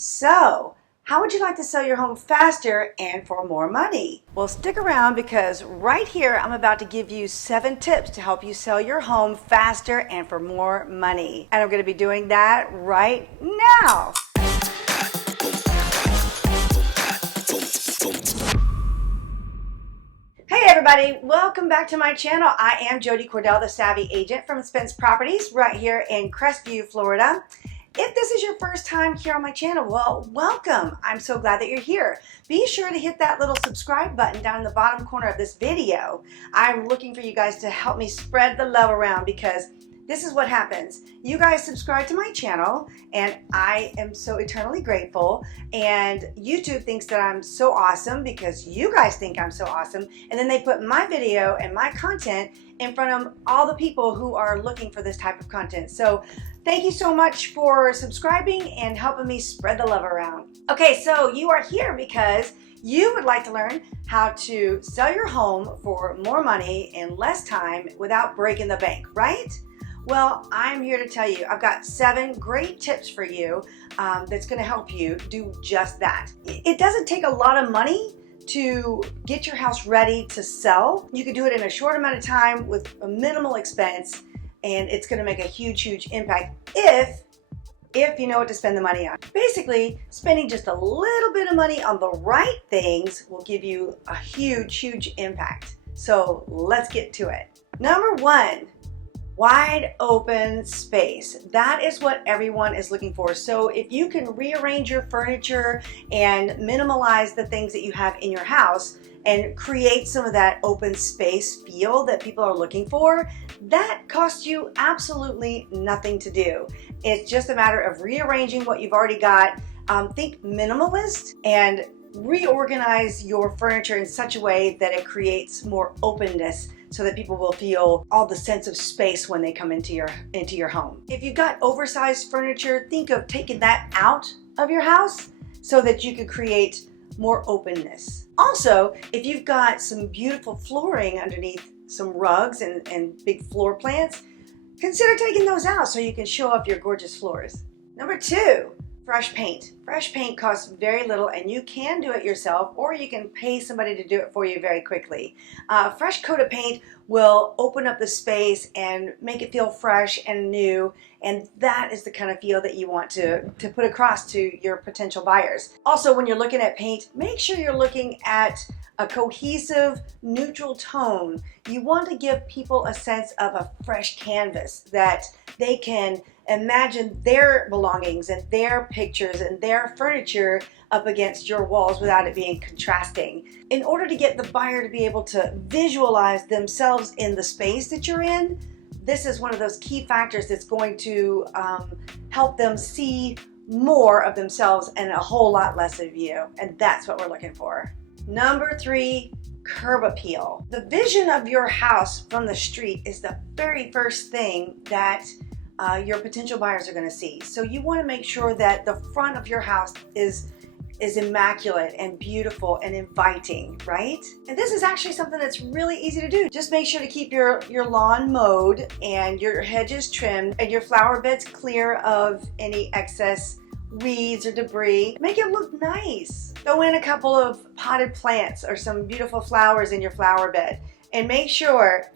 So, how would you like to sell your home faster and for more money? Well, stick around because right here I'm about to give you 7 tips to help you sell your home faster and for more money. And I'm going to be doing that right now. Hey everybody, welcome back to my channel. I am Jody Cordell, the Savvy Agent from Spence Properties right here in Crestview, Florida. If this is your first time here on my channel, well, welcome. I'm so glad that you're here. Be sure to hit that little subscribe button down in the bottom corner of this video. I'm looking for you guys to help me spread the love around because this is what happens. You guys subscribe to my channel and I am so eternally grateful, and YouTube thinks that I'm so awesome because you guys think I'm so awesome, and then they put my video and my content in front of all the people who are looking for this type of content. So thank you so much for subscribing and helping me spread the love around. Okay, so you are here because you would like to learn how to sell your home for more money in less time without breaking the bank, right? Well, I'm here to tell you, I've got 7 great tips for you that's going to help you do just that. It doesn't take a lot of money to get your house ready to sell. You can do it in a short amount of time with a minimal expense, and it's going to make a huge impact if you know what to spend the money on. Basically, spending just a little bit of money on the right things will give you a huge impact. So let's get to it. Number 1. Wide open space. That is what everyone is looking for. So if you can rearrange your furniture and minimalize the things that you have in your house and create some of that open space feel that people are looking for, that costs you absolutely nothing to do. It's just a matter of rearranging what you've already got. Think minimalist and reorganize your furniture in such a way that it creates more openness, so that people will feel all the sense of space when they come into your home. If you've got oversized furniture, think of taking that out of your house so that you could create more openness. Also, if you've got some beautiful flooring underneath some rugs and big floor plants, consider taking those out so you can show off your gorgeous floors. Number 2. Fresh paint. Fresh paint costs very little and you can do it yourself, or you can pay somebody to do it for you very quickly. Fresh coat of paint will open up the space and make it feel fresh and new, and that is the kind of feel that you want to put across to your potential buyers. Also, when you're looking at paint, make sure you're looking at a cohesive, neutral tone. You want to give people a sense of a fresh canvas that they can imagine their belongings and their pictures and their furniture up against your walls without it being contrasting. In order to get the buyer to be able to visualize themselves in the space that you're in, this is one of those key factors that's going to help them see more of themselves and a whole lot less of you. And that's what we're looking for. Number 3, curb appeal. The vision of your house from the street is the very first thing that your potential buyers are going to see. So you want to make sure that the front of your house is immaculate and beautiful and inviting, right? And this is actually something that's really easy to do. Just make sure to keep your lawn mowed and your hedges trimmed and your flower beds clear of any excess weeds or debris. Make it look nice. Throw in a couple of potted plants or some beautiful flowers in your flower bed, and make sure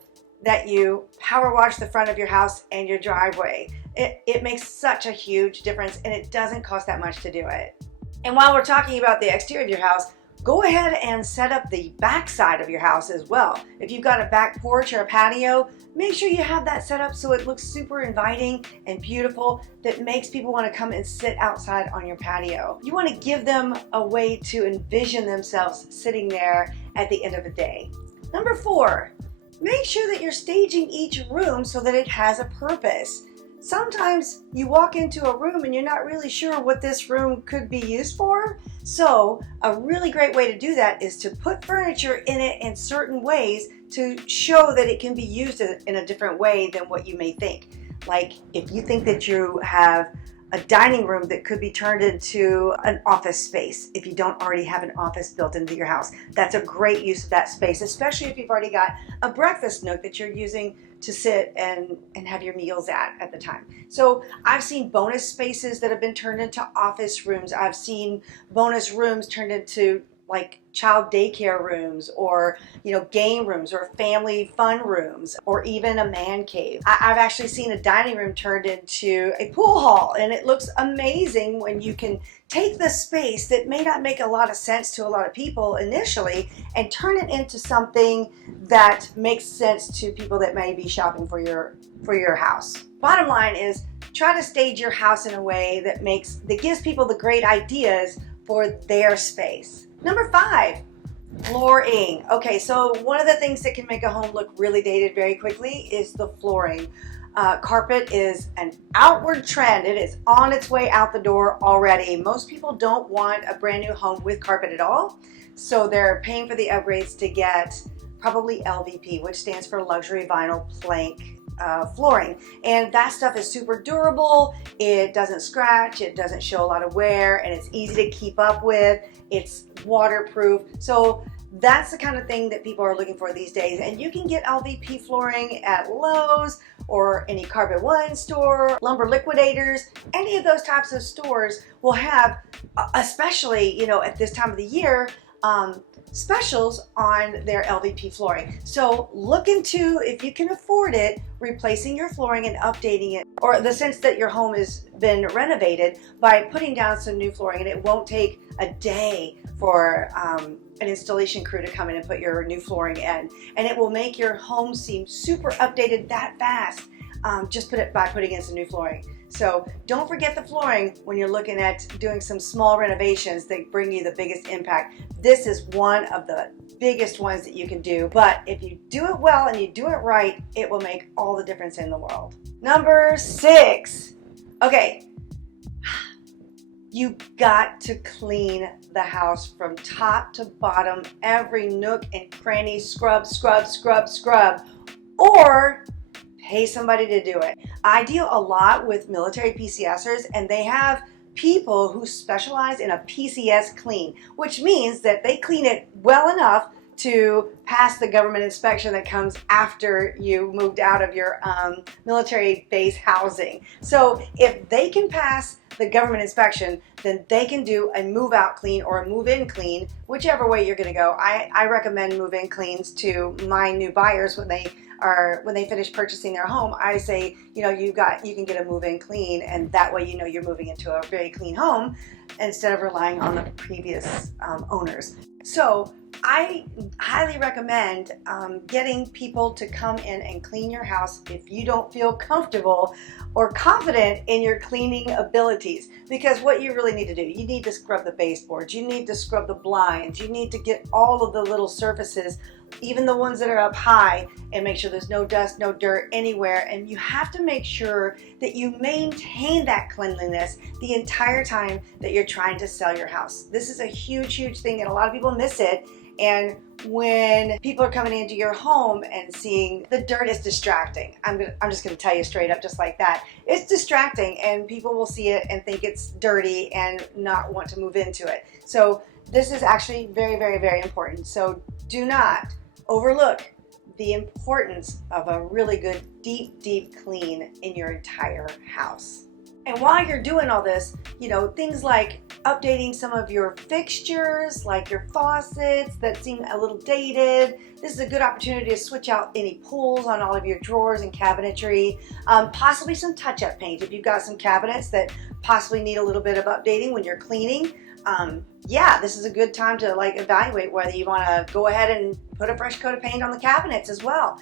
that you power wash the front of your house and your driveway. It makes such a huge difference, and it doesn't cost that much to do it. And while we're talking about the exterior of your house, go ahead and set up the back side of your house as well. If you've got a back porch or a patio, make sure you have that set up so it looks super inviting and beautiful, that makes people want to come and sit outside on your patio. You want to give them a way to envision themselves sitting there at the end of the day. Number 4, make sure that you're staging each room so that it has a purpose. Sometimes you walk into a room and you're not really sure what this room could be used for. So a really great way to do that is to put furniture in it in certain ways to show that it can be used in a different way than what you may think. Like if you think that you have a dining room that could be turned into an office space if you don't already have an office built into your house. That's a great use of that space, especially if you've already got a breakfast nook that you're using to sit and have your meals at the time. So I've seen bonus spaces that have been turned into office rooms. I've seen bonus rooms turned into like child daycare rooms, or game rooms, or family fun rooms, or even a man cave. I've actually seen a dining room turned into a pool hall, and it looks amazing when you can take the space that may not make a lot of sense to a lot of people initially and turn it into something that makes sense to people that may be shopping for your house. Bottom line is, try to stage your house in a way that gives people the great ideas for their space. Number 5, flooring. Okay, so one of the things that can make a home look really dated very quickly is the flooring. Carpet is an outward trend. It is on its way out the door already. Most people don't want a brand new home with carpet at all, so they're paying for the upgrades to get probably LVP, which stands for luxury vinyl plank flooring, and that stuff is super durable. It doesn't scratch, it doesn't show a lot of wear, and it's easy to keep up with. It's waterproof. So that's the kind of thing that people are looking for these days, and you can get LVP flooring at Lowe's or any Carpet One store, Lumber Liquidators. Any of those types of stores will have, especially at this time of the year, specials on their LVP flooring. So look into, if you can afford it, replacing your flooring and updating it, or the sense that your home has been renovated, by putting down some new flooring. And it won't take a day for an installation crew to come in and put your new flooring in, and it will make your home seem super updated that fast, just by putting in some new flooring. So don't forget the flooring when you're looking at doing some small renovations that bring you the biggest impact. This is one of the biggest ones that you can do, but if you do it well and you do it right, it will make all the difference in the world. Number 6. Okay, you got to clean the house from top to bottom, every nook and cranny. Scrub, scrub, scrub, scrub, or pay somebody to do it. I deal a lot with military PCSers, and they have people who specialize in a PCS clean, which means that they clean it well enough to pass the government inspection that comes after you moved out of your military base housing. So if they can pass the government inspection, then they can do a move out clean or a move in clean, whichever way you're going to go. I recommend move in cleans to my new buyers when they finish purchasing their home. I say, you can get a move in clean, and that way you're moving into a very clean home instead of relying on the previous owners. So I highly recommend getting people to come in and clean your house if you don't feel comfortable or confident in your cleaning abilities. Because what you really need to do, you need to scrub the baseboards, you need to scrub the blinds, you need to get all of the little surfaces, even the ones that are up high, and make sure there's no dust, no dirt anywhere. And you have to make sure that you maintain that cleanliness the entire time that you're trying to sell your house. This is a huge, huge thing, and a lot of people miss it. And when people are coming into your home and seeing the dirt, is distracting. I'm just going to tell you straight up, just like that. It's distracting, and people will see it and think it's dirty and not want to move into it. So this is actually very, very, very important. So do not overlook the importance of a really good deep, deep clean in your entire house. And while you're doing all this, things like updating some of your fixtures, like your faucets that seem a little dated. This is a good opportunity to switch out any pulls on all of your drawers and cabinetry. Possibly some touch-up paint. If you've got some cabinets that possibly need a little bit of updating when you're cleaning, this is a good time to evaluate whether you want to go ahead and put a fresh coat of paint on the cabinets as well.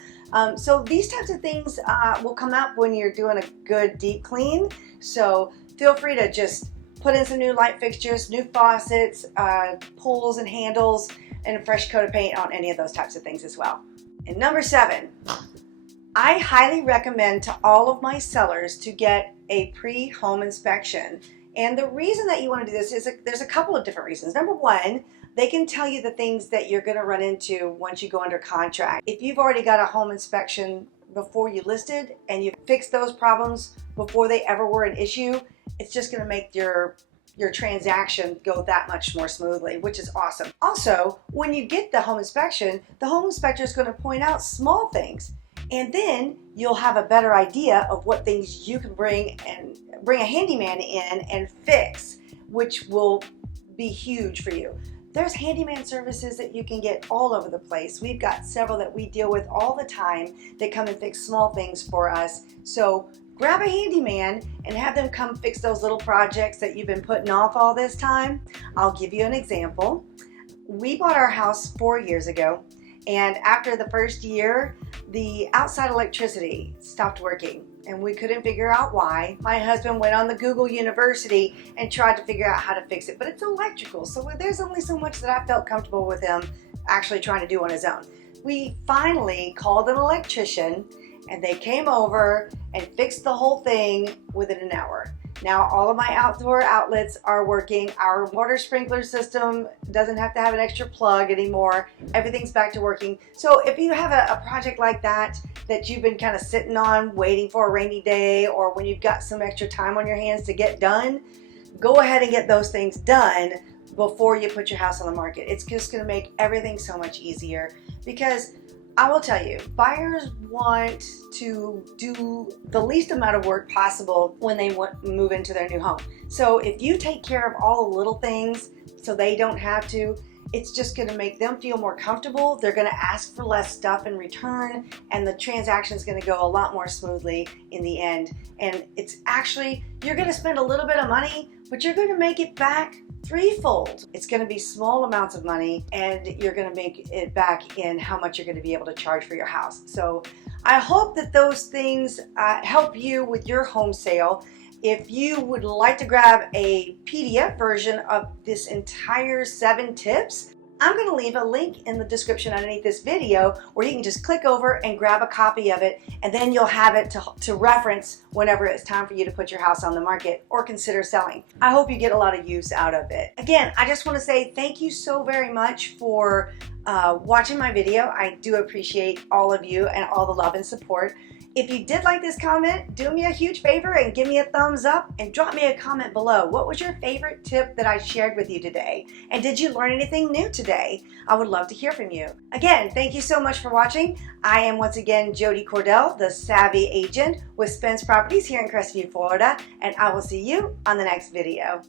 So these types of things will come up when you're doing a good deep clean. So feel free to just put in some new light fixtures, new faucets, pulls and handles, and a fresh coat of paint on any of those types of things as well. And number 7, I highly recommend to all of my sellers to get a pre-home inspection. And the reason that you want to do this is there's a couple of different reasons. Number 1, they can tell you the things that you're going to run into once you go under contract. If you've already got a home inspection before you listed and you fixed those problems before they ever were an issue, it's just going to make your transaction go that much more smoothly, which is awesome. Also, when you get the home inspection, the home inspector is going to point out small things, and then you'll have a better idea of what things you can bring a handyman in and fix, which will be huge for you. There's handyman services that you can get all over the place. We've got several that we deal with all the time that come and fix small things for us. So grab a handyman and have them come fix those little projects that you've been putting off all this time. I'll give you an example. We bought our house 4 years ago, and after the first year, the outside electricity stopped working, and we couldn't figure out why. My husband went on the Google University and tried to figure out how to fix it, but it's electrical, so there's only so much that I felt comfortable with him actually trying to do on his own. We finally called an electrician, and they came over and fixed the whole thing within an hour. Now all of my outdoor outlets are working. Our water sprinkler system doesn't have to have an extra plug anymore. Everything's back to working. So if you have a project like that you've been kind of sitting on, waiting for a rainy day, or when you've got some extra time on your hands to get done, go ahead and get those things done before you put your house on the market. It's just going to make everything so much easier, because I will tell you, buyers want to do the least amount of work possible when they move into their new home. So if you take care of all the little things so they don't have to, it's just going to make them feel more comfortable. They're going to ask for less stuff in return, and the transaction is going to go a lot more smoothly in the end. And it's actually, you're going to spend a little bit of money, but you're going to make it back threefold. It's going to be small amounts of money, and you're going to make it back in how much you're going to be able to charge for your house. So I hope that those things help you with your home sale. If you would like to grab a PDF version of this entire 7 tips, I'm going to leave a link in the description underneath this video where you can just click over and grab a copy of it, and then you'll have it to reference whenever it's time for you to put your house on the market or consider selling. I hope you get a lot of use out of it. Again, I just want to say thank you so very much for watching my video. I do appreciate all of you and all the love and support. If you did like this comment, do me a huge favor and give me a thumbs up and drop me a comment below. What was your favorite tip that I shared with you today? And did you learn anything new today? I would love to hear from you. Again, thank you so much for watching. I am once again Jody Cordell, the Savvy Agent with Spence Properties here in Crestview, Florida, and I will see you on the next video.